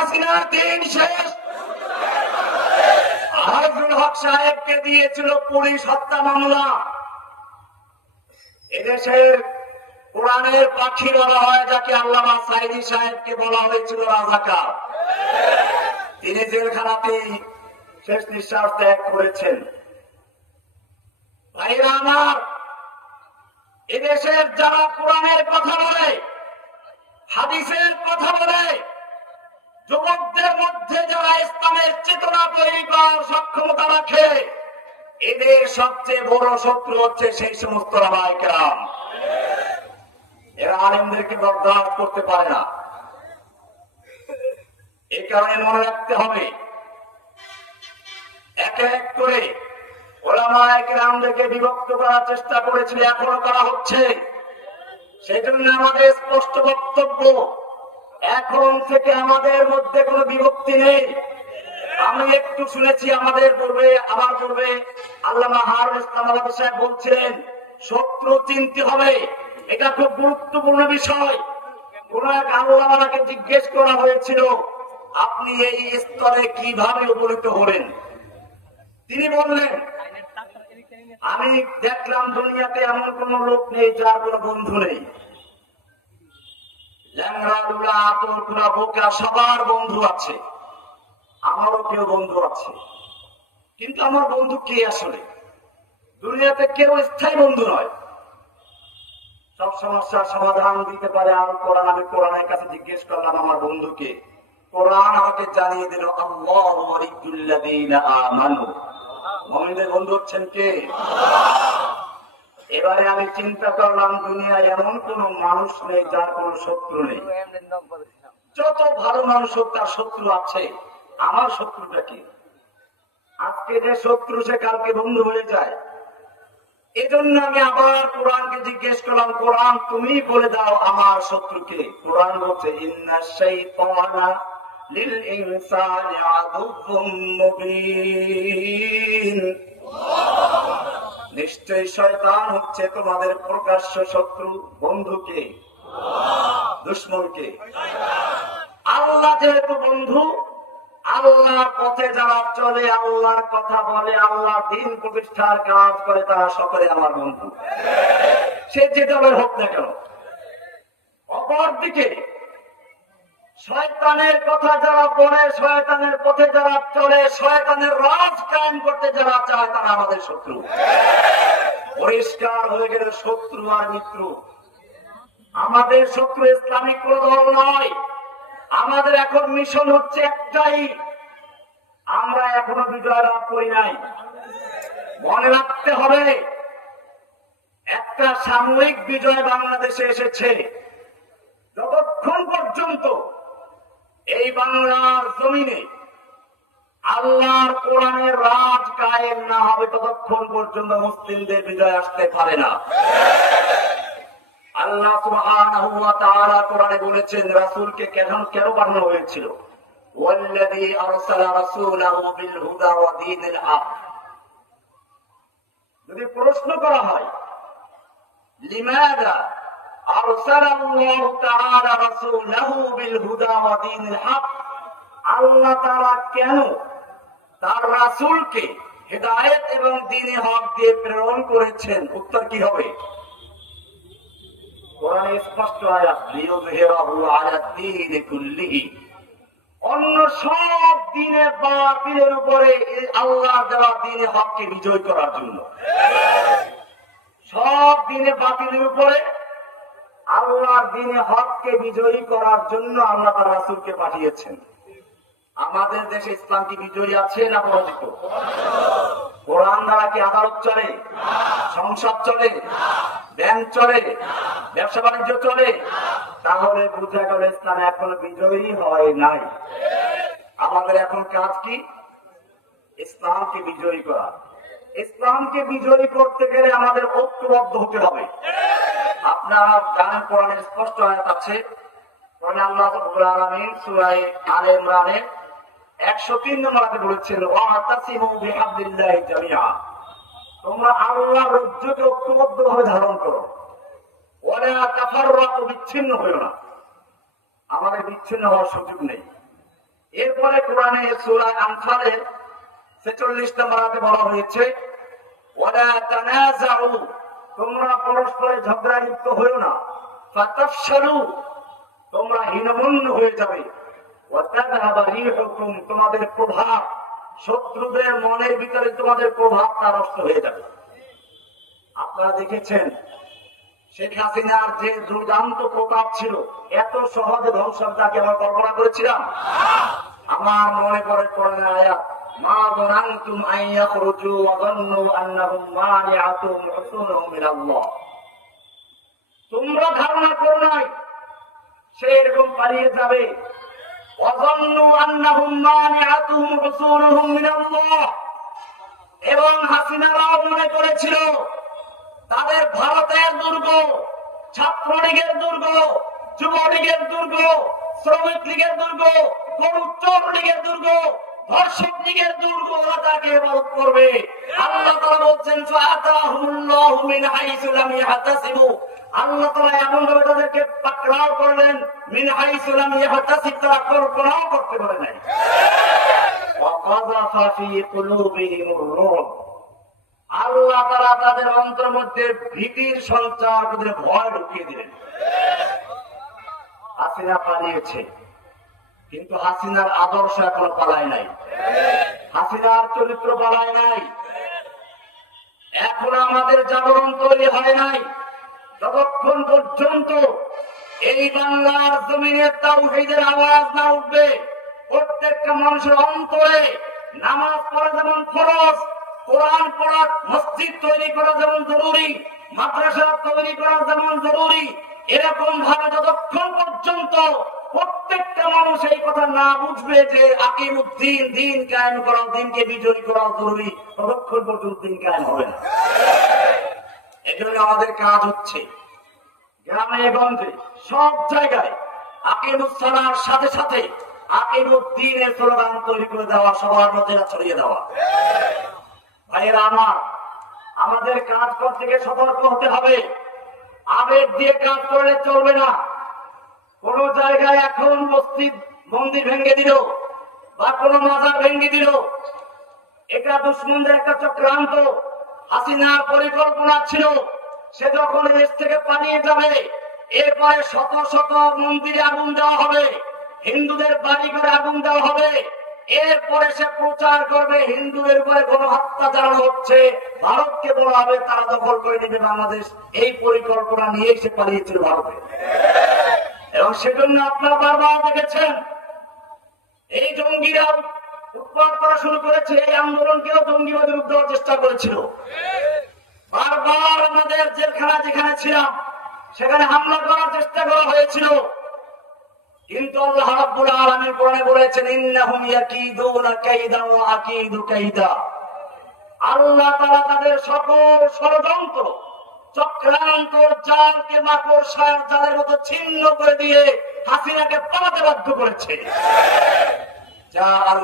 হাসিনার দিন শেষ। আরজুল হক সাহেবকে দিয়েছিল পুলিশ হত্যা মামলা। এদেশের কোরআনের পাখি বলা হয়, যাকে আল্লামা সাইদি সাহেবকে বলা হয়েছিল রাজাকার। তিনি জেলখানাতেই শেষ নিঃশ্বাস ত্যাগ করেছেন। ভাইরা আমার, এদেশের যারা কোরআনের কথা বলে, হাদিসের কথা বলে যুবকদের মধ্যে যারা ইসলামের চেতনা তৈরি করার সক্ষমতা রাখে, এদের সবচেয়ে বড় শত্রু হচ্ছে সেই সমস্ত রামায়িকরাম। এরা আলেমদেরকে বরদাস্ত করতে পারে না। এই কারণে মনে রাখতে হবে, এক এক করে ওলামায়করামদেরকে বিভক্ত করার চেষ্টা করেছিল, এখনও করা হচ্ছে। সেই জন্য আমাদের স্পষ্ট বক্তব্য এখন থেকে আমাদের মধ্যে কোনো বিভক্তি নেই। আমি একটু শুনেছি আমাদের পূর্বে, আমার পূর্বে আল্লামা হারুল ইসলাম সাহেব বলছিলেন, শত্রু চিনতে হবে। এটা খুব গুরুত্বপূর্ণ বিষয়। কোন এক আল্লাহকে জিজ্ঞেস করা হয়েছিল, আপনি এই স্তরে কীভাবে উপনীত হলেন? তিনি বললেন, আমি দেখলাম দুনিয়াতে এমন কোন লোক নেই যার কোনো বন্ধু নেই। ল্যাংড়া লুলা আতর কুলা বোকা সবার বন্ধু আছে। আমারও কেউ বন্ধু আছে। কিন্তু আমার বন্ধু কে আসলে? দুনিয়াতে কেউ স্থায়ী বন্ধু নয়। সব সমস্যার সমাধান দিতে পারে আর কোরআন। আমি কোরআনের কাছে জিজ্ঞেস করলাম, আমার বন্ধুকে কোরআন আমাকে জানিয়ে দিল, আল্লাহ ওয়ালিদুল্লাযীনা আমানু। মুমিনদের বন্ধু হচ্ছেন কে? এবারে আমি চিন্তা করলাম, দুনিয়ায় এমন কোন মানুষ নেই যার কোনো শত্রু নেই। যত ভালো মানুষ হোক, তার শত্রু আছে। আমার শত্রুটা কি? আজকে যে শত্রু সে কালকে বন্ধু হয়ে যায়। এজন্য আমি আবার কোরআনকে জিজ্ঞেস করলাম, কোরআন, তুমি বলে দাও আমার শত্রুকে কোরআন বলছে, ইন্না লিল ইনসানি আদুউম মুবিন। নিশ্চয় শয়তান হচ্ছে তোমাদের প্রকাশ্য শত্রু বন্ধুকে, দুশ্মনকে। আল্লাহ যেহেতু বন্ধু, আল্লাহর পথে যারা চলে, আল্লাহর কথা বলে আল্লাহ দিন প্রতিষ্ঠার কাজ করে, তারা সকলে আমার বন্ধু। সে যে দলের হোক না কেন, অপরদিকে শয়তানের কথা যারা পড়ে শয়তানের পথে যারা চলে, শয়তানের রাজ কায়েম করতে যারা চায়, তারা আমাদের শত্রু। পরিষ্কার হয়ে গেলে শত্রু আর মিত্র। আমাদের শত্রু ইসলামিক কোন দল নয়। আমাদের এখন মিশন হচ্ছে একটাই। আমরা এখনও বিজয় লাভ করি নাই। মনে রাখতে হবে, একটা সাময়িক বিজয় বাংলাদেশে এসেছে যতক্ষণ পর্যন্ত এই বাংলার জমিনে আল্লাহর কোরআনের রাজ কায়েম না হবে ততক্ষণ পর্যন্ত মুসলিমদের বিজয় আসতে পারে না। আল্লাহ কোরআনে বলেছেন, রাসূলকে কেন কেন পাঠানো হয়েছিল? যদি প্রশ্ন করা হয় লিমাযা আল্লাহ তাআলা কেন তার রাসূলকে হেদায়েত এবং দ্বীনে হক দিয়ে প্রেরণ করেছেন? উত্তর কি হবে? অন্য সব দিনে বাতিলের উপরে আল্লাহ দেওয়া দিনে হককে বিজয় করার জন্য। সব দিনে বাতিলের উপরে আল্লাহর দিনে হককে বিজয়ী করার জন্য আল্লাহ তার রাসূলকে পাঠিয়েছেন। আমাদের দেশে ইসলাম কি বিজয়ী আছে না পরাজিত? কোরআন দ্বারা কি আদালত চলে? সংসদ চলে? ব্যাংক চলে? ব্যবসা বাণিজ্য চলে? তাহলে বুঝা গেল ইসলাম এখন বিজয়ী হয় নাই। আমাদের এখন কাজ কি? ইসলামকে বিজয়ী করা। ইসলামকে বিজয়ী করতে গেলে আমাদের ঐক্যবদ্ধ হতে হবে। আপনারা জানেন কোরআনের স্পষ্ট আয়াত আছে। কোরআনে আল্লাহ রাব্বুল আলামিন সূরা আলে ইমরানের 103 নম্বর আয়াতে বলেছেন ধারণ করো। বিচ্ছিন্ন হইও না। আমাদের বিচ্ছিন্ন হওয়ার সুযোগ নেই। এরপরে কোরআনে সূরা আনফালে 46 নম্বর বলা হয়েছে তোমরা পরস্পরে ঝগড়া লিপ্ত হইও না। ফাতাফশালু তোমরা হীনমন্য হয়ে যাবে। তোমাদের প্রভাব, শত্রুদের মনের ভিতরে তোমাদের প্রভাবটা নষ্ট হয়ে যাবে। আপনারা দেখেছেন, শেখ হাসিনার যে দুর্দান্ত প্রতাপ ছিল, এত সহজে ধ্বংস তাকে আমরা কল্পনা করেছিলাম। আমার মনে পড়ে কোরআনের আয়াত তোমরা ধারণা করো নাই সে এরকম পালিয়ে যাবে। এবং হাসিনারাও মনে করেছিল, তাদের ভারতের দুর্গ, ছাত্রলীগের দুর্গ, যুবলীগের দুর্গ শ্রমিক লীগের দুর্গ গরু চোর লীগের দুর্গ ধর্ষক দিকের দুর্বলতা কে বরোধ করবে? আল্লাহ তাআলা বলছেন তারা তাদের অন্তর মধ্যে ভীতির সঞ্চার ভয় ঢুকিয়ে দিলেন। আসিনা পালিয়েছে। কিন্তু হাসিনার আদর্শ এখনও পালায় নাই। হাসিনার চরিত্র পালায় নাই। এখন আমাদের জাগরণ তৈরি হয় নাই। যতক্ষণ পর্যন্ত এই বাংলার জমিনে তাওহীদের আওয়াজ না উঠবে, প্রত্যেকটা মানুষের অন্তরে নামাজ পড়া যেমন খরচ কোরআন পড়া মসজিদ তৈরি করা যেমন জরুরি, মাদ্রাসা তৈরি করা যেমন জরুরি এরকম ভাবে যতক্ষণ পর্যন্ত প্রত্যেকটা মানুষ এই কথা না বুঝবে যে আকিম উদ্দিন দিন কায়েম করা দিনকে বিজয়ী করা জরুরি, ততক্ষণ পর্যন্ত দিন কায়েম হবে না। এজন্য আমাদের কাজ হচ্ছে গ্রামে গঞ্জে সব জায়গায় আকিমুসালার সাথে সাথে আকিমুদ্দিনের স্লোগান তৈরি করে দেওয়া, সবার মধ্যে ছড়িয়ে দেওয়া। ভাইয়েরা আমার, আমাদের কাজ করতে গিয়ে সতর্ক হতে হবে। আবেগ দিয়ে কাজ করলে চলবে না। কোন জায়গায় এখন মসজিদ মন্দির ভেঙে দিল বা কোন মাজার ভেঙে দিল, এটা দুশ্মনদের একটা চক্রান্ত। হাসিনার পরিকল্পনা ছিল, সে যখন দেশ থেকে পালিয়ে যাবে, এরপরে শত শত মন্দিরে আগুন দেওয়া হবে, হিন্দুদের বাড়ি করে আগুন দেওয়া হবে। এরপরে সে প্রচার করবে, হিন্দুদের উপরে কোন হত্যা চালানো হচ্ছে। ভারতকে বলা হবে, তারা দখল করে নেবে বাংলাদেশ। এই পরিকল্পনা নিয়ে সে পালিয়েছিল ভারতে। এবং সেজন্য আপনারা বারবার দেখেছেন, এই জঙ্গিরা উৎপাদ করা শুরু করেছে, এই আন্দোলনকেও জঙ্গিবাদের রূপ দেওয়ার চেষ্টা করেছিল। বারবার আমাদের জেলখানা যেখানে ছিলাম, সেখানে হামলা করার চেষ্টা করা হয়েছিল। কিন্তু আল্লাহ রাব্বুল আলামিন কোরআনে বলেছেন, ইন্নাহুম ইয়াকিদুনা কাইদা ওয়া আকিদু কাইদা। আল্লাহ তাআলা তাদের সকল ষড়যন্ত্র, চক্রান্ত, জালকে, মাকড়, সার, জালের মতো ছিন্ন করে দিয়ে হাসিনাকে পালাতে বাধ্য করেছে। যা আল